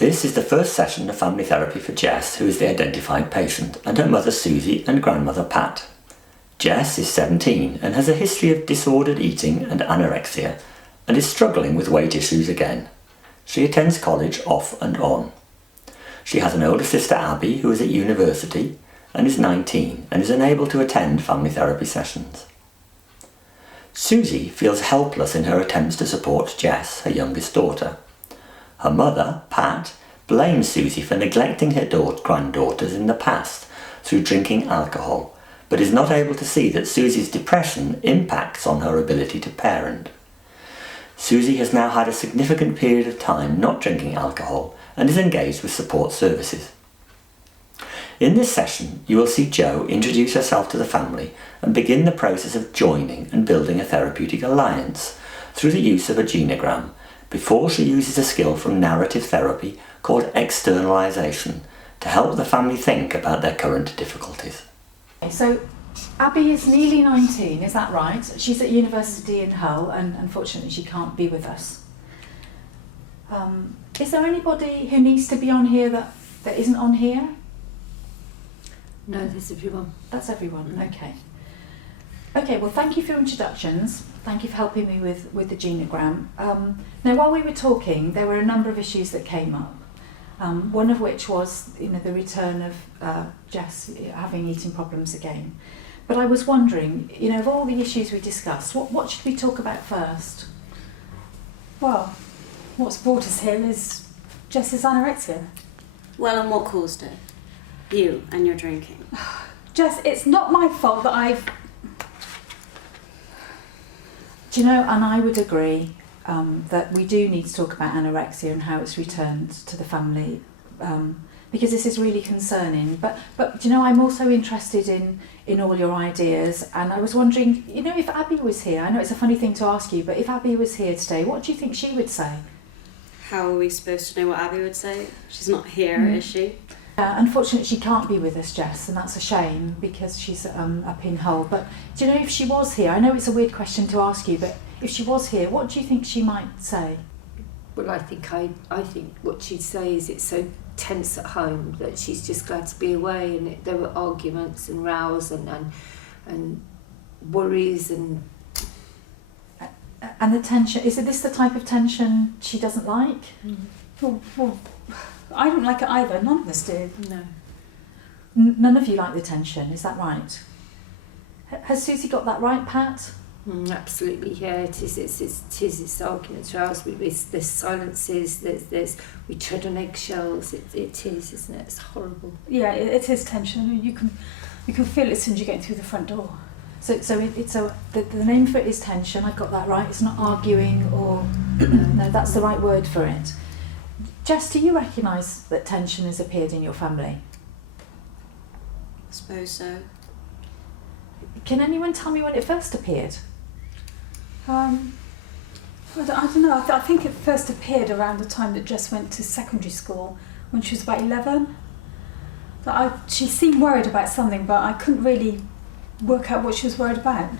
This is the first session of family therapy for Jess, who is the identified patient, and her mother Susie and grandmother Pat. Jess is 17 and has a history of disordered eating and anorexia, and is struggling with weight issues again. She attends college off and on. She has an older sister Abby, who is at university and is 19 and is unable to attend family therapy sessions. Susie feels helpless in her attempts to support Jess, her youngest daughter. Her mother, Pat, blames Susie for neglecting her granddaughters in the past through drinking alcohol, but is not able to see that Susie's depression impacts on her ability to parent. Susie has now had a significant period of time not drinking alcohol and is engaged with support services. In this session, you will see Jo introduce herself to the family and begin the process of joining and building a therapeutic alliance through the use of a genogram, before she uses a skill from narrative therapy called externalization to help the family think about their current difficulties. So Abby is nearly 19, is that right? She's at university in Hull and unfortunately she can't be with us. Is there anybody who needs to be on here that isn't on here? No, that's everyone. That's everyone, okay. Okay, well thank you for your introductions. Thank you for helping me with the genogram. Now while we were talking, there were a number of issues that came up. One of which was, the return of Jess having eating problems again. But I was wondering, of all the issues we discussed, what should we talk about first? Well, what's brought us here is Jess's anorexia. Well, and what caused it? You and your drinking. Jess, it's not my fault that I've... Do you know, and I would agree that we do need to talk about anorexia and how it's returned to the family, because this is really concerning. But do you know, I'm also interested in all your ideas, and I was wondering, if Abby was here, I know it's a funny thing to ask you, but if Abby was here today, what do you think she would say? How are we supposed to know what Abby would say? She's not here, is she? Unfortunately, she can't be with us, Jess, and that's a shame because she's up in Hull. But do you know, if she was here, I know it's a weird question to ask you, but if she was here, what do you think she might say? Well, I think what she'd say is it's so tense at home that she's just glad to be away, and there were arguments and rows and worries and the tension. Is this the type of tension she doesn't like? Well, I don't like it either. None of us do. no. None of you like the tension, is that right? Has Susie got that right, Pat? Absolutely, yeah. It is. It's arguments, rows. There's silences. We tread on eggshells. It is, isn't it? It's horrible. Yeah, it is tension. You can feel it as soon as you get through the front door. So the name for it is tension. I got that right. It's not arguing or no. That's the right word for it. Jess, do you recognise that tension has appeared in your family? I suppose so. Can anyone tell me when it first appeared? I don't know. I think it first appeared around the time that Jess went to secondary school, when she was about 11. She seemed worried about something, but I couldn't really work out what she was worried about.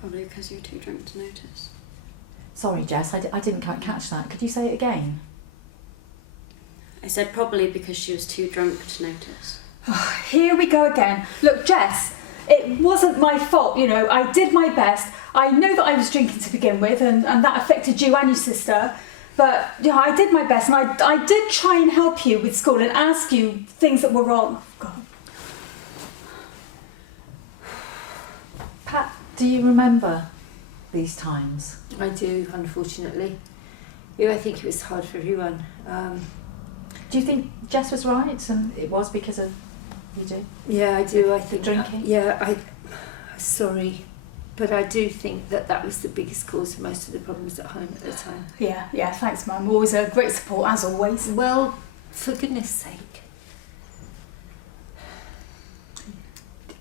Probably because you're too drunk to notice. Sorry, Jess, I didn't quite catch that. Could you say it again? I said probably because she was too drunk to notice. Here we go again. Look, Jess, it wasn't my fault, I did my best. I know that I was drinking to begin with, and that affected you and your sister. But I did my best, and I did try and help you with school and ask you things that were wrong. God. Pat, do you remember these times? I do, unfortunately. Yeah, I think it was hard for everyone. Do you think Jess was right and it was because of you do? Yeah, I do. I think drinking. Sorry, but I do think that was the biggest cause of most of the problems at home at the time. Yeah. Thanks, Mum. Always a great support, as always. Well, for goodness sake.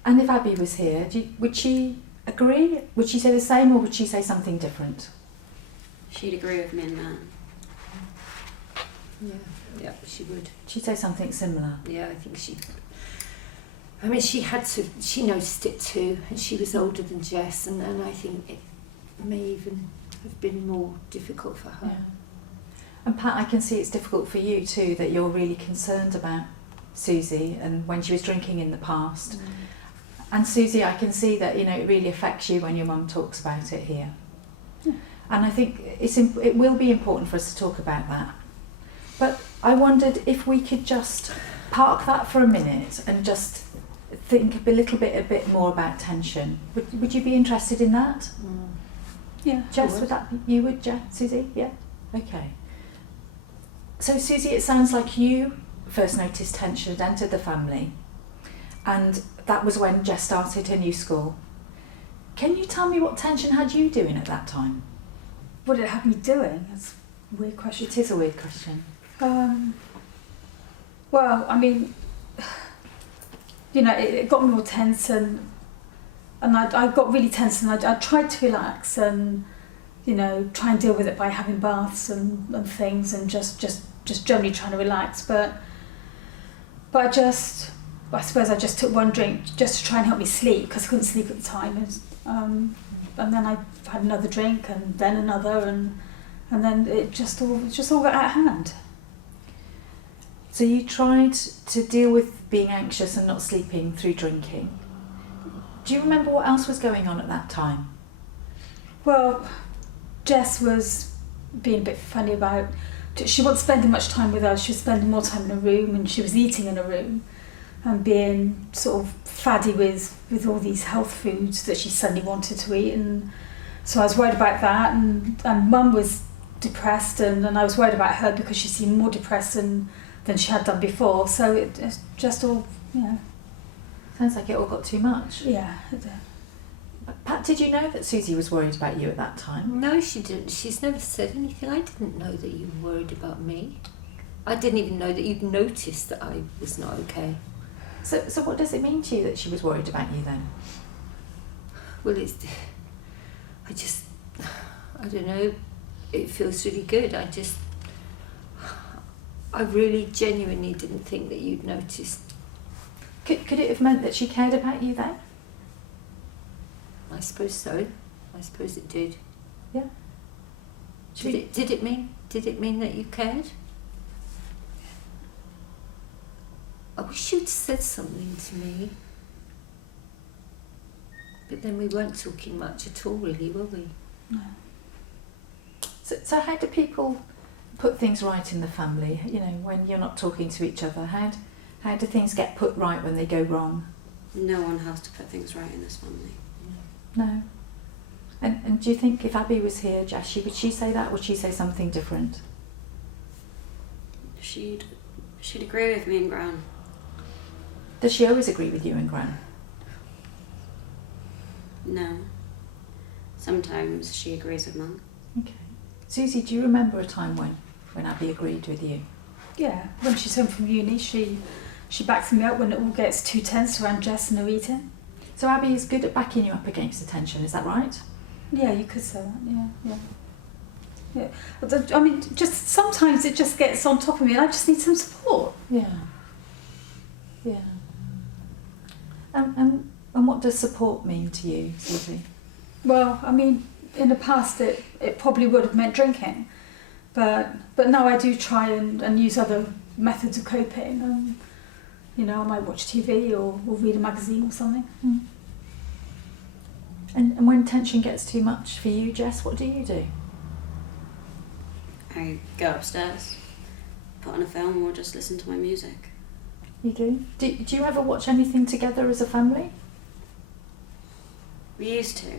And if Abby was here, would she agree? Would she say the same, or would she say something different? She'd agree with me in that. Yeah, she would. She'd say something similar. Yeah, I think she noticed it too, and she was older than Jess, and I think it may even have been more difficult for her. Yeah. And Pat, I can see it's difficult for you too, that you're really concerned about Susie and when she was drinking in the past. And Susie, I can see that, you know, it really affects you when your mum talks about it here. Yeah. And I think it will be important for us to talk about that. But I wondered if we could just park that for a minute and just think a bit more about tension. Would you be interested in that? Yeah. Jess, would that be, you would, Jess? Susie? Yeah? Okay. So Susie, it sounds like you first noticed tension had entered the family, and that was when Jess started her new school. Can you tell me what tension had you doing at that time? What did it have me doing? That's a weird question. It is a weird question. Well, I mean, you know, it got me more tense, and I got really tense, and I tried to relax and, you know, try and deal with it by having baths and things, and just generally trying to relax. But I suppose I just took one drink just to try and help me sleep, because I couldn't sleep at the time. And then I had another drink, and then another, and then it just all got out of hand. So you tried to deal with being anxious and not sleeping through drinking. Do you remember what else was going on at that time? Well, Jess was being a bit funny about, she wasn't spending much time with us, she was spending more time in a room, and she was eating in a room and being sort of faddy with all these health foods that she suddenly wanted to eat. And so I was worried about that, and Mum was depressed, and I was worried about her because she seemed more depressed than she had done before. So it's just all, you know. Sounds like it all got too much. Yeah. Pat, did you know that Susie was worried about you at that time? No, she didn't. She's never said anything. I didn't know that you were worried about me. I didn't even know that you'd noticed that I was not okay. So what does it mean to you that she was worried about you then? Well, I don't know, it feels really good. I really genuinely didn't think that you'd noticed. Could it have meant that she cared about you then? I suppose so. I suppose it did. Yeah. Did it mean that you cared? I wish you'd said something to me. But then we weren't talking much at all, really, were we? No. So how do people put things right in the family? You know, when you're not talking to each other, how do things get put right when they go wrong? No one has to put things right in this family. No. And do you think if Abby was here, Jess, would she say that? Would she say something different? She'd agree with me and Gran. Does she always agree with you and Gran? No. Sometimes she agrees with Mum. Okay. Susie, do you remember a time when Abby agreed with you? Yeah, when she's home from uni, she backs me up when it all gets too tense around Jess and her eating. So Abby is good at backing you up against the tension, is that right? Yeah, you could say that, yeah. But I mean, just sometimes it just gets on top of me and I just need some support. Yeah. And what does support mean to you, Susie? Well, I mean, in the past it probably would have meant drinking, but now I do try and use other methods of coping. You know, I might watch TV or read a magazine or something. Mm. And when tension gets too much for you, Jess, what do you do? I go upstairs, put on a film, or just listen to my music. You do? Do you ever watch anything together as a family? We used to,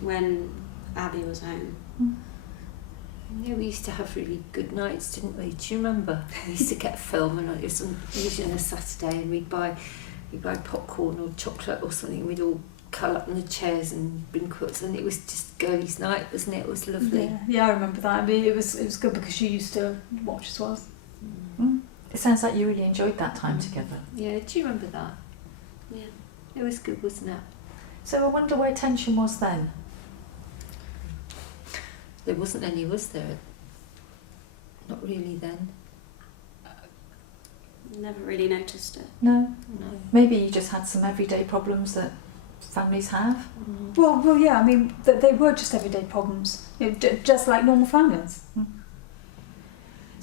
when Abby was home. Mm. Yeah, we used to have really good nights, didn't we? Do you remember? We used to get a film, and it was usually on a Saturday, and we'd buy popcorn or chocolate or something, and we'd all curl up in the chairs and bring quilts, and it was just girlies' night, wasn't it? It was lovely. Yeah, I remember that. I mean, it was good because you used to watch as well. Mm. It sounds like you really enjoyed that time together. Yeah, do you remember that? Yeah. It was good, wasn't it? So I wonder where tension was then. There wasn't any, was there? Not really then. Never really noticed it. No? No. Maybe you just had some everyday problems that families have? Well, yeah. I mean, they were just everyday problems, you know, just like normal families.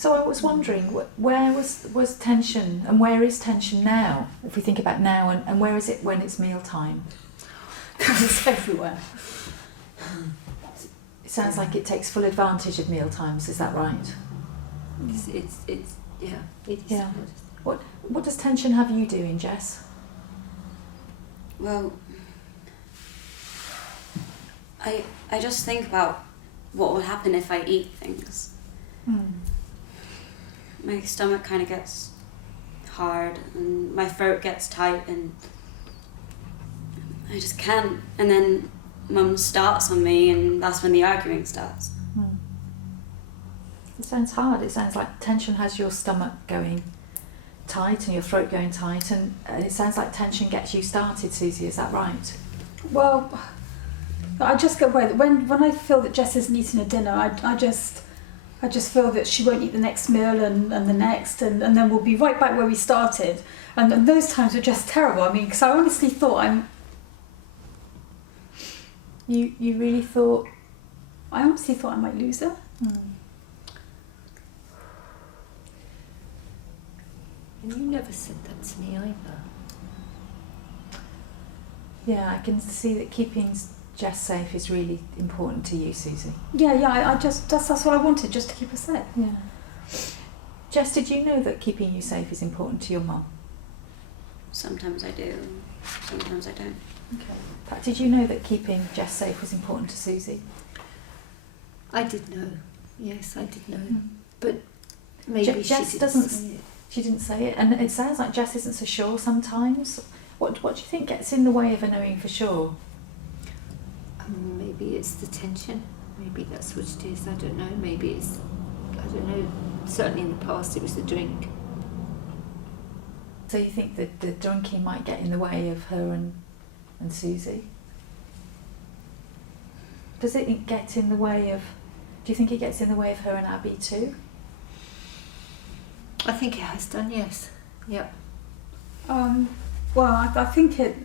So I was wondering, where was tension, and where is tension now? If we think about now, and where is it when it's mealtime? It's everywhere. It sounds like it takes full advantage of meal times. Is that right? It's yeah, it is. Yeah. What does tension have you doing, Jess? Well, I just think about what would happen if I eat things. My stomach kind of gets hard and my throat gets tight and I just can't. And then Mum starts on me and that's when the arguing starts. It sounds hard. It sounds like tension has your stomach going tight and your throat going tight, and it sounds like tension gets you started, Susie. Is that right? Well, I just get worried that when I feel that Jess isn't eating her dinner, I just feel that she won't eat the next meal and the next, and then we'll be right back where we started. And those times are just terrible. I mean, because I honestly thought You really thought? I honestly thought I might lose her. And you never said that to me either. Yeah, I can see that keeping Jess safe is really important to you, Susie. Yeah, I just that's what I wanted, just to keep her safe. Yeah. Jess, did you know that keeping you safe is important to your mum? Sometimes I do, sometimes I don't. Okay. Pat, did you know that keeping Jess safe was important to Susie? I did know. Yes, I did know. Mm. But maybe Jess she doesn't. say it. She didn't say it, and it sounds like Jess isn't so sure sometimes. What do you think gets in the way of her knowing for sure? Maybe it's the tension. Maybe that's what it is. I don't know. Maybe it's, I don't know. Certainly in the past it was the drink. So you think that the drinking might get in the way of her and Susie? Does it get in the way of? Do you think it gets in the way of her and Abby too? I think it has done, yes. Yep. Well, I think it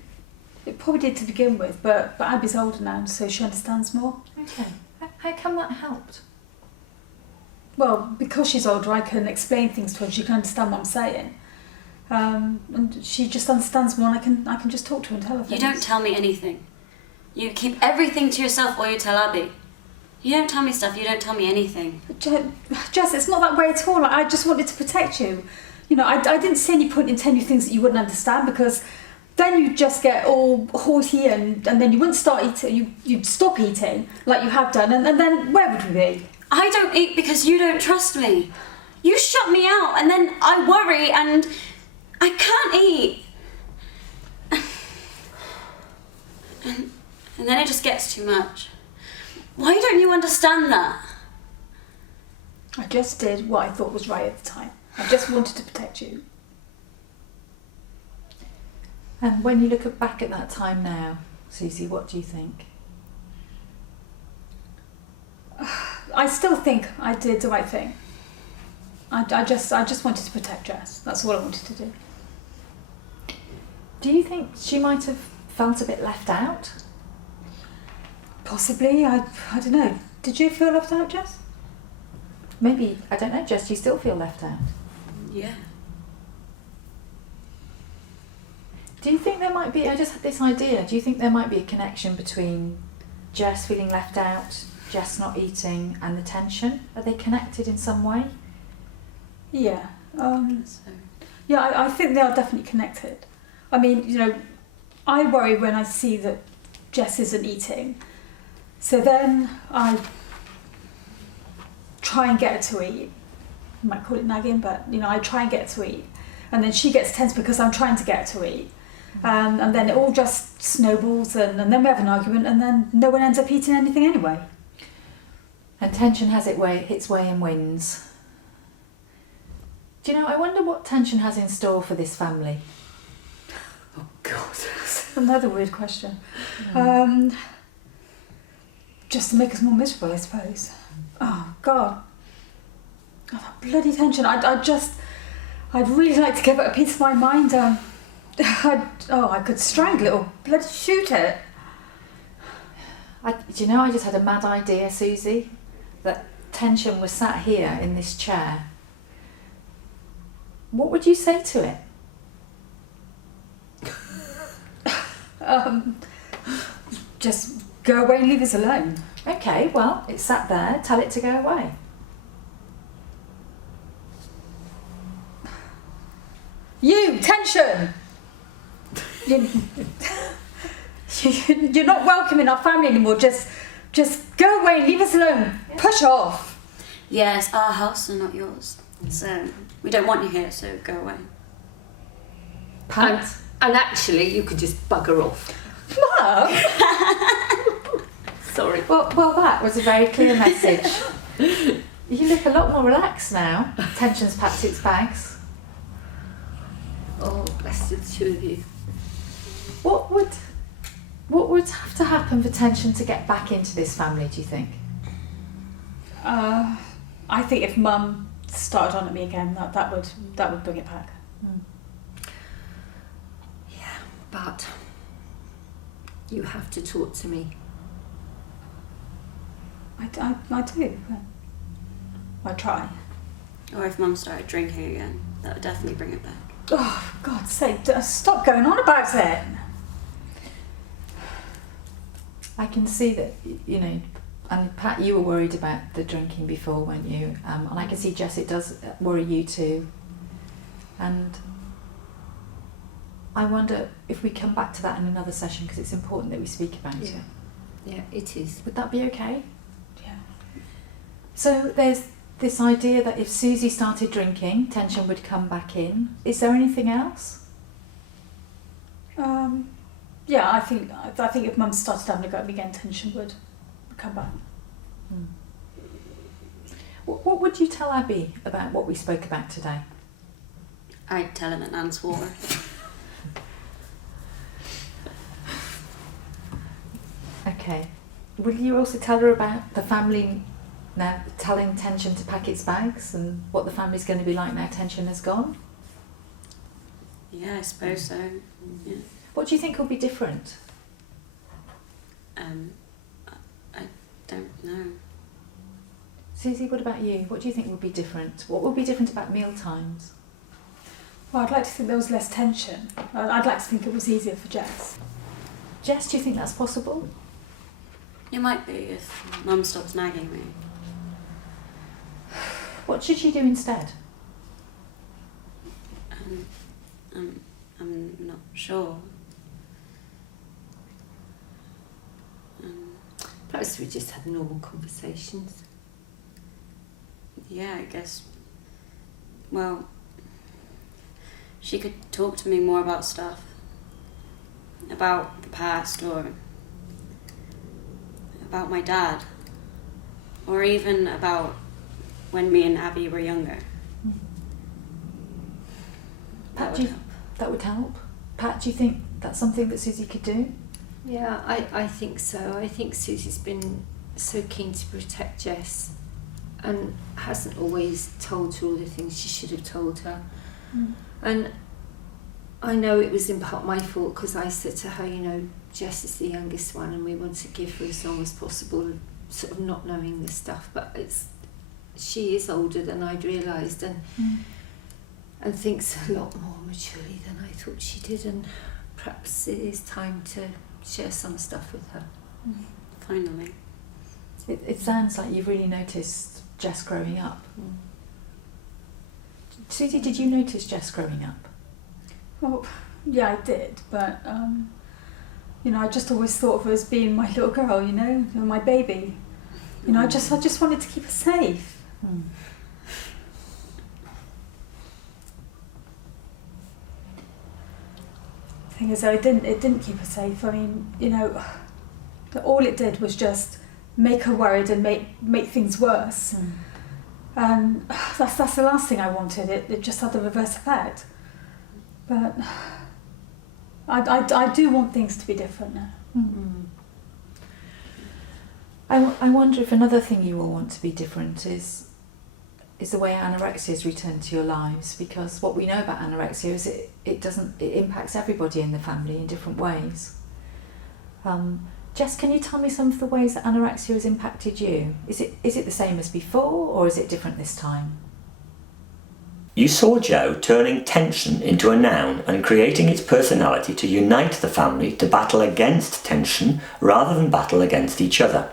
probably did to begin with, but Abby's older now, so she understands more. Okay. How come that helped? Well, because she's older, I can explain things to her. She can understand what I'm saying, and she just understands more. And I can just talk to her and tell her things. You don't tell me anything. You keep everything to yourself or you tell Abby. You don't tell me stuff, you don't tell me anything. Jess, it's not that way at all. I just wanted to protect you. You know, I didn't see any point in telling you things that you wouldn't understand, because then you'd just get all haughty and then you wouldn't start eating, you'd stop eating like you have done, and then where would we be? I don't eat because you don't trust me. You shut me out and then I worry and I can't eat. And then it just gets too much. Why don't you understand that? I just did what I thought was right at the time. I just wanted to protect you. And when you look back at that time now, Susie, what do you think? I still think I did the right thing. I just wanted to protect Jess. That's all I wanted to do. Do you think she might have felt a bit left out? Possibly. I don't know. Did you feel left out, Jess? Maybe, I don't know, Jess, do you still feel left out? Yeah. Do you think there might be, I just had this idea, do you think there might be a connection between Jess feeling left out, Jess not eating, and the tension? Are they connected in some way? Yeah. So, Yeah, I think they are definitely connected. I mean, you know, I worry when I see that Jess isn't eating. So then I try and get her to eat. You might call it nagging, but, you know, I try and get her to eat. And then she gets tense because I'm trying to get her to eat. And then it all just snowballs, and then we have an argument, and then no one ends up eating anything anyway. And tension has its way and wins. Do you know, I wonder what tension has in store for this family. Oh, God. Another weird question. Just to make us more miserable, I suppose. Oh, God. Oh, that bloody tension. I'd really like to give it a piece of my mind. I could strangle it or bloody shoot it. Do you know, I just had a mad idea, Susie, that tension was sat here in this chair What would you say to it? Just go away and leave us alone. Okay, well, it's sat there. Tell it to go away. You, tension! You're not welcome in our family anymore. Just go away and leave us alone. Yeah. Push off. Yeah, it's our house and not yours. So we don't want you here, so go away. Pat? And actually, you could just bugger off. Mum! Sorry. Well, that was a very clear message. You look a lot more relaxed now. Tension's packed its bags. Oh, bless the two of you. What would have to happen for Tension to get back into this family, do you think? I think if Mum started on at me again, that would bring it back. Yeah, but you have to talk to me. I do. I try. Or if Mum started drinking again, that would definitely bring it back. Oh, for God's sake, stop going on about it. I can see that, you know, and Pat, you were worried about the drinking before, weren't you? And I can see, Jess, it does worry you too. And I wonder if we come back to that in another session, because it's important that we speak about it. Yeah, it is. Would that be okay? Yeah. So there's this idea that if Susie started drinking, Tension would come back in. Is there anything else? Yeah, I think if Mum started having a go at me again, Tension would come back. What would you tell Abby about what we spoke about today? I'd tell him that Nan swore. Okay. Will you also tell her about the family now, telling Tension to pack its bags and what the family's going to be like now Tension has gone? Yeah, I suppose so. Yeah. What do you think will be different? I don't know. Susie, what about you? What do you think will be different? What will be different about meal times? Well, I'd like to think there was less tension. I'd like to think it was easier for Jess. Jess, do you think that's possible? It might be if Mum stops nagging me. What should she do instead? I'm not sure. Perhaps we just had normal conversations. Yeah, I guess. Well, she could talk to me more about stuff. About the past, or about my dad. Or even about when me and Abby were younger. Pat, That do would you, help. that would help? Pat, do you think that's something that Susie could do? Yeah, I think so. I think Susie's been so keen to protect Jess and hasn't always told her all the things she should have told her. And I know it was in part my fault, because I said to her, you know, Jess is the youngest one and we want to give her as long as possible, sort of not knowing this stuff, but she is older than I'd realised and thinks a lot more maturely than I thought she did, and perhaps it is time to share some stuff with her. Finally. It sounds like you've really noticed Jess growing up. Susie, did you notice Jess growing up? Well, yeah, I did, but you know, I just always thought of her as being my little girl, you know, my baby. You know, I just wanted to keep her safe. The thing is, though, it didn't keep her safe. I mean, you know, all it did was just make her worried and make things worse. And that's the last thing I wanted. It just had the reverse effect. But I do want things to be different now. I wonder if another thing you will want to be different is the way anorexia has returned to your lives, because what we know about anorexia is it impacts everybody in the family in different ways. Jess, can you tell me some of the ways that anorexia has impacted you? Is it the same as before, or is it different this time? You saw Jo turning tension into a noun and creating its personality to unite the family to battle against tension rather than battle against each other.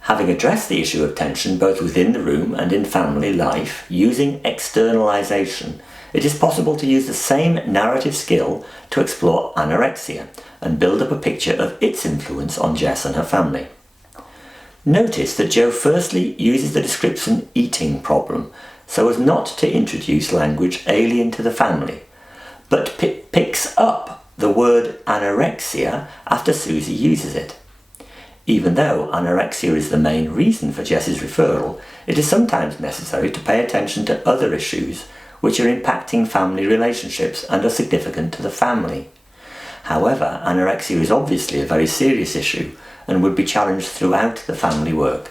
Having addressed the issue of tension both within the room and in family life using externalization, it is possible to use the same narrative skill to explore anorexia and build up a picture of its influence on Jess and her family. Notice that Jo firstly uses the description eating problem so as not to introduce language alien to the family, but picks up the word anorexia after Susie uses it. Even though anorexia is the main reason for Jess's referral, it is sometimes necessary to pay attention to other issues which are impacting family relationships and are significant to the family. However, anorexia is obviously a very serious issue and would be challenged throughout the family work.